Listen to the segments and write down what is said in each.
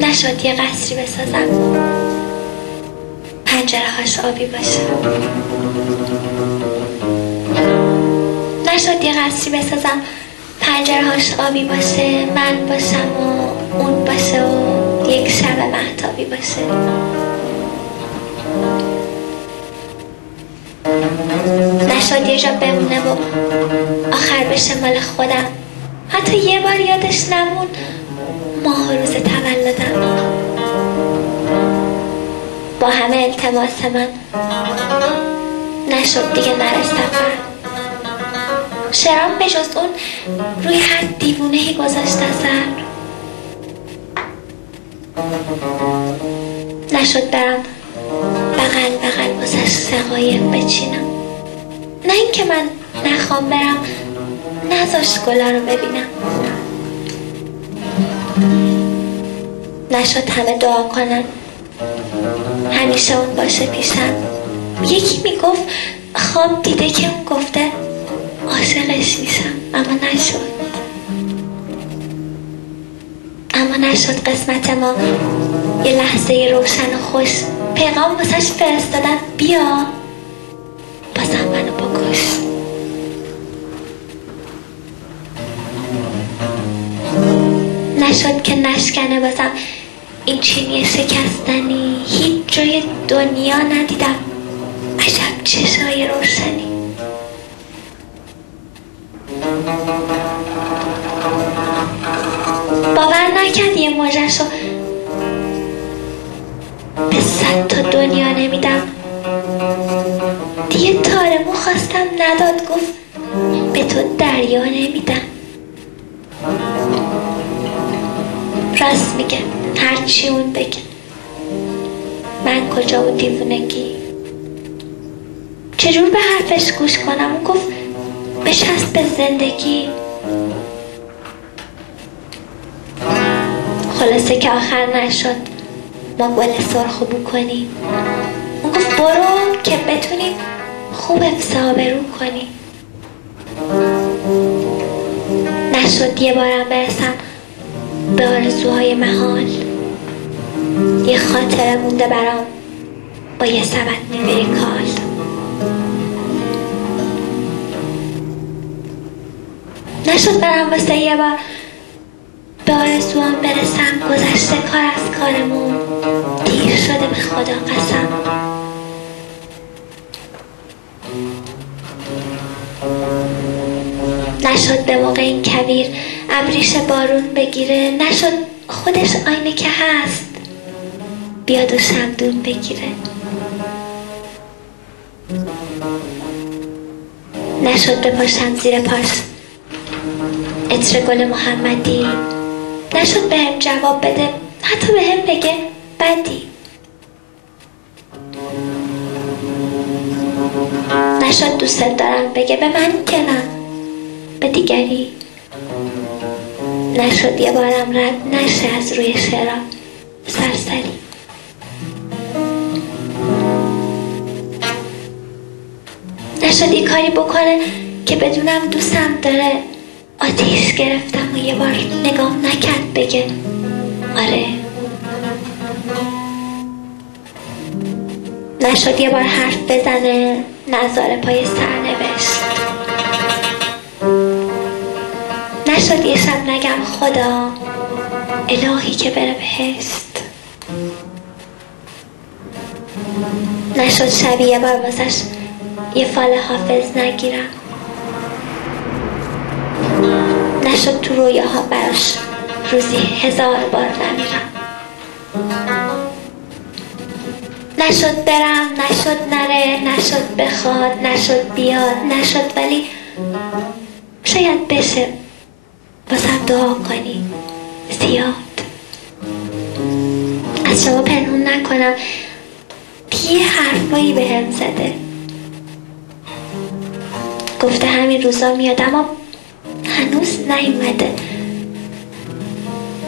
نشد یه قصری بسازم پنجره هاش آبی باشه. نشد یه قصری بسازم پنجره هاش آبی باشه، من باشم و اون باشه و یک شب مهتابی باشه. نشد یه جا بمونه و آخر بشه مال خودم، حتی یه بار یادش نمون ماه و روز تولدم. با همه التماس من نشد دیگه نره سفر. شرام به جز اون روی هر دیوونهی گذاشت اثر. نشد برم بغل بغل واسش سقایق بچینم. نه اینکه من نخوام برم، نذاشت گلا رو ببینم. نشد همه دعا کنن همیشه اون باشه پیشم. یکی میگفت خواب دیده که اون گفته عاشقش میشم، اما نشد قسمت ما یه لحظه روشن و خوش پیغام واسش فرستادن بیا بازم منو بکش. نشد که نشکنه بازم این چینی شکستنی. هیچ جای دنیا ندیدم عجب چشای روشنی. باور نکرد یه موجهشو به 100 تا دنیا نمیدم. دیگه تارمو خواستم نداد، گفت به تو دریا نمیدم. راست میگه هرچی اون بگه، من کجا و دیوونگی. چجور به حرفش گوش کنم؟ اون گفت بچسب به زندگی. خلاصه که آخر نشد ما گل سرخ بو کنیم. اون گفت برو که بتونیم خوب حفظ آبرو کنیم. نشد یه بارم برسم به آرزوهای محال. یه خاطره مونده برام با یه سبد میوه کال. نشد برم واسه یه بار به آرزوام برسم. گذشته کار از کارمون، دیر شده به خدا قسم. نشد به موقع این کویر ابریش بارون بگیره. نشد خودش آینه که هست بیاد و شمدون بگیره. نشد بپاشم زیر پاش عطر گل محمدی. نشد بهم جواب بده، حتی بهم بگه بدی. نشد دوست دارم بگه به من که نه به دیگری. نشد یه بارم رد نشه از روی شعرها سرسری. نشد یه کاری بکنه که بدونم دوستم داره. آتیش گرفتم و یه بار نگاه نکرد بگه آره. نشد یه بار حرف بزنه نذاره پای سرنوشت. نشد یه شب نگم خدا الهی که بره بهشت. نشد شبی یه بار واسش یه فال حافظ نگیرم. نشد تو رویاها براش روزی 1000 بار نمیرم. نشد برم، نشد نره، نشد بخواد، نشد بیاد، نشد ولی شاید بشه واسم دعا کنی زیاد. از شما پنهون نکنم یه حرفایی بهم زده. گفته همین روزا میاد اما هنوز نیومده.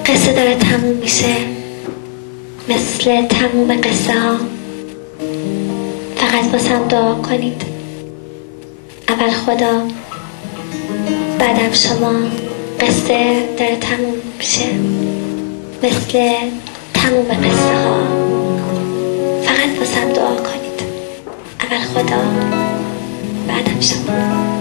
قصه داره تموم میشه مثل تموم قصه ها. فقط واسم دعا کنید. اول خدا بعدم شما. قصه داره تموم میشه مثل تموم قصه ها. فقط واسم دعا کنید. اول خدا، بعدم شما.